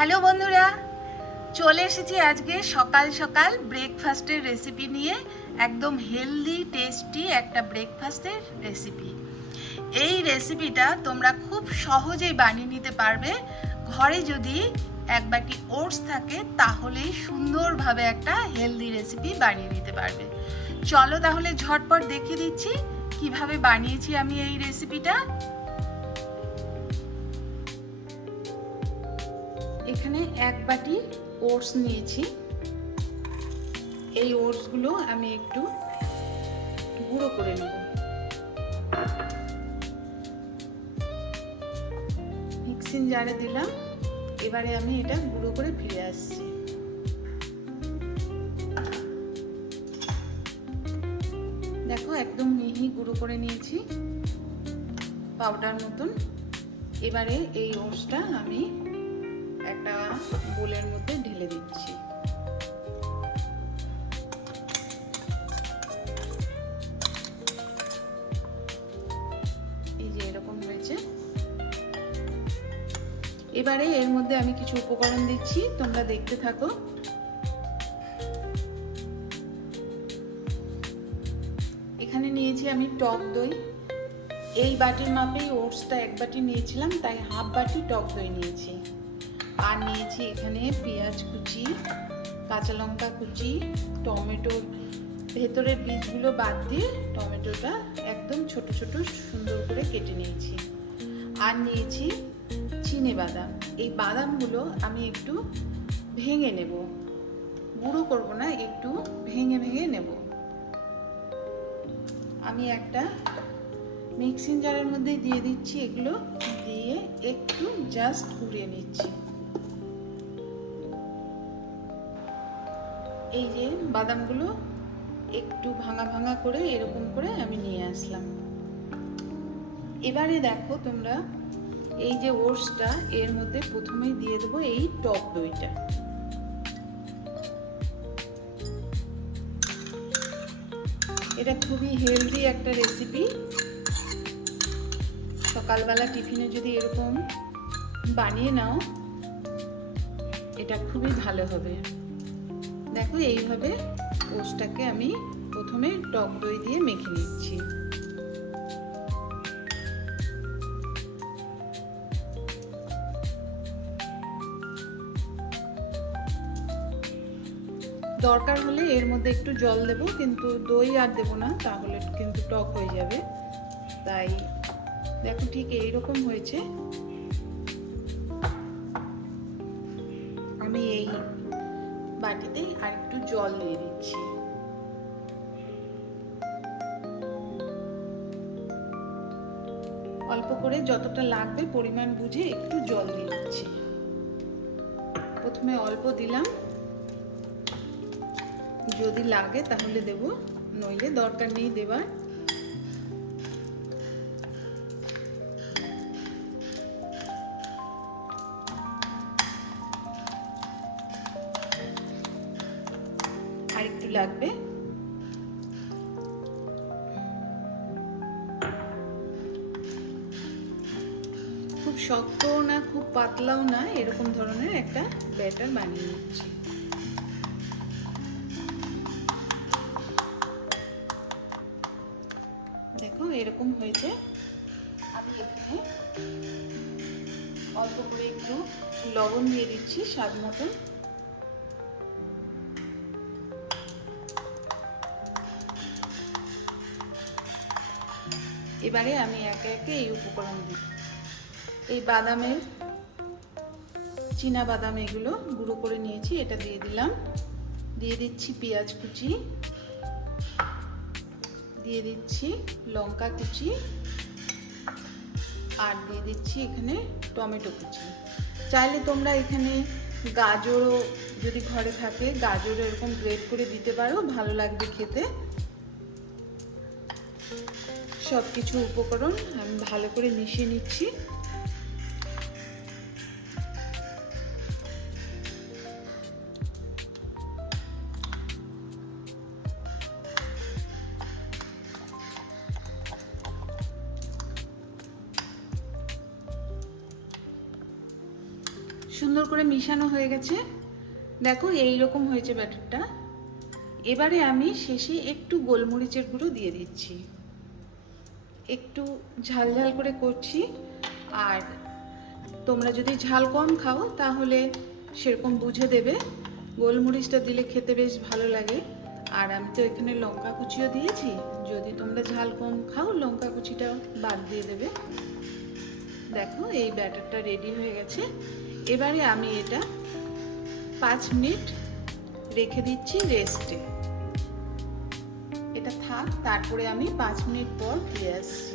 Hello বন্ধুরা, চলে এসেছি আজকে সকাল সকাল ব্রেকফাস্টের রেসিপি নিয়ে। একদম হেলদি টেস্টি একটা ব্রেকফাস্টের রেসিপি। এই রেসিপিটা তোমরা খুব সহজেই বানিয়ে নিতে পারবে। ঘরে যদি এক বাটি ওটস থাকে তাহলেই সুন্দরভাবে একটা হেলদি রেসিপি বানিয়ে নিতে পারবে। চলো তাহলে ঝটপট দেখিয়ে দিচ্ছি কিভাবে বানিয়েছি আমি এই রেসিপিটা। এখানে এক বাটি ওটস নিয়েছি। এই ওটসগুলো আমি একটু গুঁড়ো করে নেব। মিক্সিং জারে দিলাম। এবারে আমি এটা গুঁড়ো করে ফিরে আসছি। দেখো একদম মিহি গুঁড়ো করে নিয়েছি, পাউডার মতন। এবারে এই ওটসটা আমি একটা বোলের মধ্যে ঢেলে দিচ্ছি। এই যে এরকম হয়েছে। এবারে এর মধ্যে আমি কিছু উপকরণ দিচ্ছি, তোমরা দেখতে থাকো। এখানে নিয়েছি আমি টক দই। এই বাটির মাপেই ওটসটা এক বাটি নিয়েছিলাম, তাই হাফ বাটি টক দই নিয়েছি। আর নিয়েছি এখানে পেঁয়াজ কুচি, কাঁচা লঙ্কা কুচি, টমেটোর ভেতরের বীজগুলো বাদ দিয়ে টমেটোটা একদম ছোট ছোট সুন্দর করে কেটে নিয়েছি। আর নিয়েছি চিনে বাদাম। এই বাদামগুলো আমি একটু ভেঙে নেব, গুঁড়ো করব না, একটু ভেঙে ভেঙে নেব। আমি একটা মিক্সিং জারের মধ্যে দিয়ে দিচ্ছি। এগুলো দিয়ে একটু জাস্ট ঘুরিয়ে নিচ্ছি। এই যে বাদামগুলো একটু ভাঙা ভাঙা করে এরকম করে আমি নিয়ে আসলাম। এবারে দেখো তোমরা, এই যে ওটসটা এর মধ্যে প্রথমেই দিয়ে দেবো এই টক দইটা। এটা খুবই হেলদি একটা রেসিপি। সকালবেলা টিফিনে যদি এরকম বানিয়ে নাও, এটা খুবই ভালো হবে। দেখো এইভাবে ওটসটাকে আমি প্রথমে টক দই দিয়ে মেখে নিচ্ছি। দরকার হলে এর মধ্যে একটু জল দেব, কিন্তু দই আর দেব না, তাহলে কিন্তু টক হয়ে যাবে। তাই দেখো ঠিক এইরকম হয়েছে। আমি এই বাটিতে আর একটু জল দিয়ে দিচ্ছি। অল্প করে যতটা লাগবে পরিমাণ বুঝে একটু জল দিয়ে দিচ্ছি। প্রথমে অল্প দিলাম, যদি লাগে তাহলে দেব, নইলে দরকার নেই দেবার। আর একটু লাগবে। খুব শক্তও না, খুব পাতলাও না, এরকম ধরনের একটা ব্যাটার বানিয়ে নিচ্ছি। দেখো এরকম হয়েছে। আমি এখানে অল্প করে একটু লবণ দিয়ে দিচ্ছি স্বাদ মতন। এবারে আমি একে একে এই উপকরণ দিই। এই বাদামের, চীনা বাদাম এগুলো গুঁড়ো করে নিয়েছি, এটা দিয়ে দিলাম। দিয়ে দিচ্ছি পেঁয়াজ কুচি, দিয়ে দিচ্ছি লঙ্কা কুচি, আর দিয়ে দিচ্ছি এখানে টমেটো কুচি। চাইলে তোমরা এখানে গাজরও যদি ঘরে থাকে, গাজরও এরকম গ্রেট করে দিতে পারো, ভালো লাগবে খেতে। সব কিছু উপকরণ আমি ভালো করে মিশিয়ে নিচ্ছি। সুন্দর করে মিশানো হয়ে গেছে। দেখো এই রকম হয়েছে ব্যাটারটা। এবারে আমি শেষে একটু গোলমরিচের গুঁড়ো দিয়ে দিচ্ছি। একটু ঝাল ঝাল করে করছি, আর তোমরা যদি ঝাল কম খাও তাহলে সেরকম বুঝে দেবে। গোলমরিচটা দিলে খেতে বেশ ভালো লাগে। আর আমি তো এখানে লঙ্কা কুচিও দিয়েছি, যদি তোমরা ঝাল কম খাও লঙ্কা কুচিটা বাদ দিয়ে দেবে। দেখো এই ব্যাটারটা রেডি হয়ে গেছে। এবারে আমি এটা 5 মিনিট রেখে দিচ্ছি রেস্টে। এটা থাক, তারপরে আমি 5 মিনিট পর ফিরে আসছি।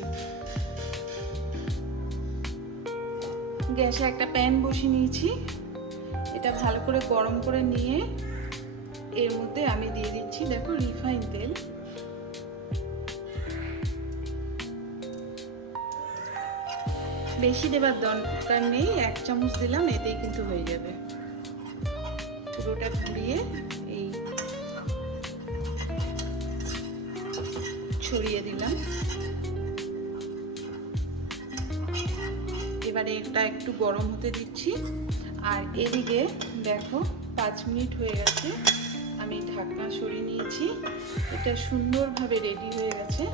গ্যাসে একটা প্যান বসিয়ে নিয়েছি। এটা ভালো করে গরম করে নিয়ে এর মধ্যে আমি দিয়ে দিচ্ছি দেখো রিফাইন তেল। বেশি দেবার দরকার নেই, 1 চামচ দিলাম, এতেই কিন্তু হয়ে যাবে। পুরোটা ঘুরিয়ে এই ছড়িয়ে দিলাম। এবারে এটা একটু গরম হতে দিচ্ছি। আর এদিকে দেখো 5 মিনিট হয়ে গেছে, আমি ঢাকনা সরিয়ে নিয়েছি। এটা সুন্দরভাবে রেডি হয়ে গেছে।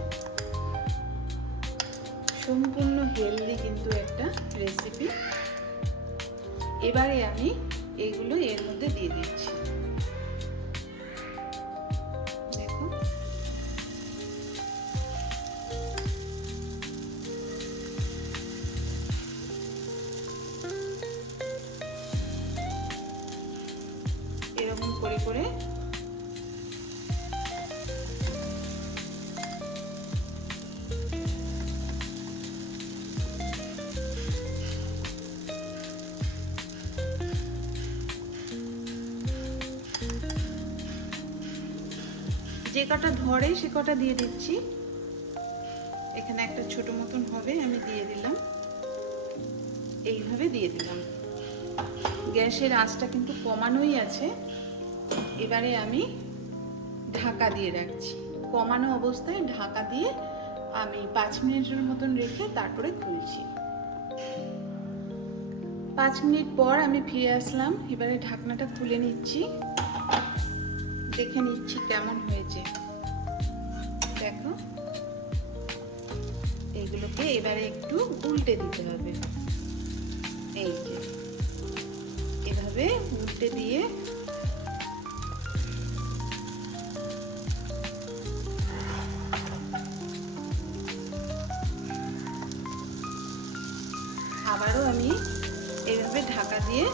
সম্পূর্ণ হেলদি কিন্তু একটা রেসিপি। এবারে আমি এগুলো এর মধ্যে দিয়ে দিচ্ছি। দেখো এরকম করে করে যে কটা ধরে সে কটা দিয়ে দিচ্ছি। এখানে একটা ছোট মতন হবে, আমি দিয়ে দিলাম। এইভাবে দিয়ে দিলাম। গ্যাসের আঁচটা কিন্তু কমানোই আছে। এবারে আমি ঢাকা দিয়ে রাখছি। কমানো অবস্থায় ঢাকা দিয়ে আমি 5 মিনিটের মতন রেখে তারপরে খুলছি। 5 মিনিট পর আমি ফিরে আসলাম। এবারে ঢাকনাটা খুলে নিচ্ছি, দেখে নিচ্ছি কেমন হয়েছে। দেখো এইগুলোকে এবারে একটু উল্টে দিতে হবে। এই যে এভাবে উল্টে দিয়ে আবারও আমি এইভাবে ঢাকা দিয়ে,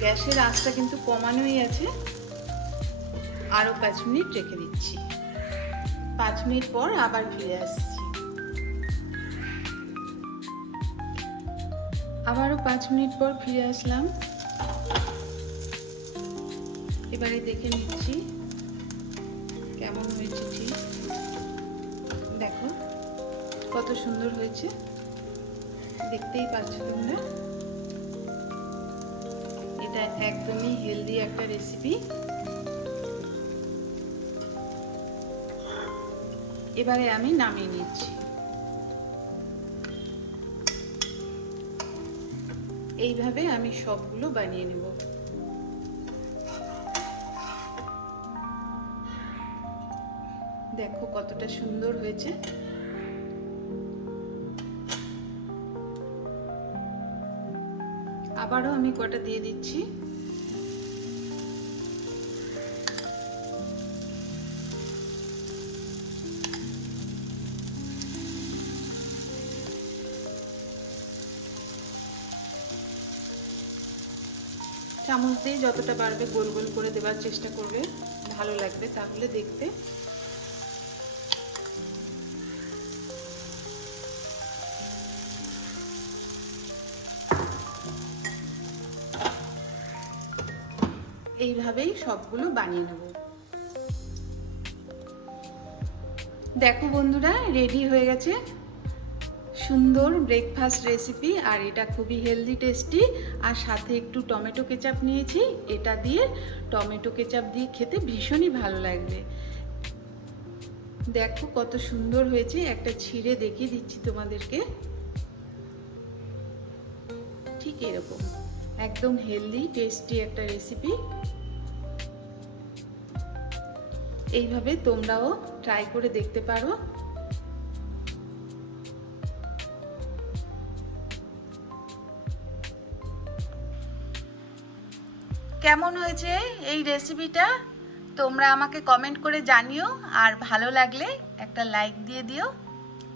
গ্যাসের আঁচটা কিন্তু কমানোই আছে, আরো 5 মিনিট রেখে দিচ্ছি। 5 মিনিট পর আবার ফিরে আসছি। আবারও 5 মিনিট পর ফিরে আসলাম। এবারে দেখে নিচ্ছি কেমন হয়েছে। ঠিক দেখো কত সুন্দর হয়েছে, দেখতেই পাচ্ছ তোমরা। এটা একদমই হেলদি একটা রেসিপি। এবারে আমি নামিয়ে নিচ্ছি। এইভাবে আমি সবগুলো বানিয়ে নেব। দেখো কতটা সুন্দর হয়েছে। আবারও আমি কটা দিয়ে দিচ্ছি। চামচ দিয়ে যতটা পারবে গোল গোল করে দেওয়ার চেষ্টা করবে, ভালো লাগবে তাহলে দেখতে। এইভাবেই সবগুলো বানিয়ে নেব। দেখো বন্ধুরা, রেডি হয়ে গেছে সুন্দর ব্রেকফাস্ট রেসিপি। আর এটা খুবই হেলদি টেস্টি। আর সাথে একটু টমেটো কেচাপ নিয়েছি, এটা দিয়ে টমেটো কেচাপ দিয়ে খেতে ভীষণই ভালো লাগবে। দেখো কত সুন্দর হয়েছে। একটা ছিঁড়ে দেখিয়ে দিচ্ছি তোমাদেরকে, ঠিক এরকম। একদম হেলদি টেস্টি একটা রেসিপি। এইভাবে তোমরাও ট্রাই করে দেখতে পারো। কেমন হয়েছে এই রেসিপিটা তোমরা আমাকে কমেন্ট করে জানিও, আর ভালো লাগলে একটা লাইক দিয়ে দিও।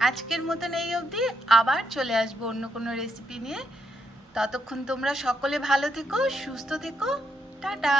আজকের মতন এই অবধি, আবার চলে আসবো অন্য কোনো রেসিপি নিয়ে। ততক্ষণ তোমরা সকলে ভালো থেকো, সুস্থ থেকো। টাটা।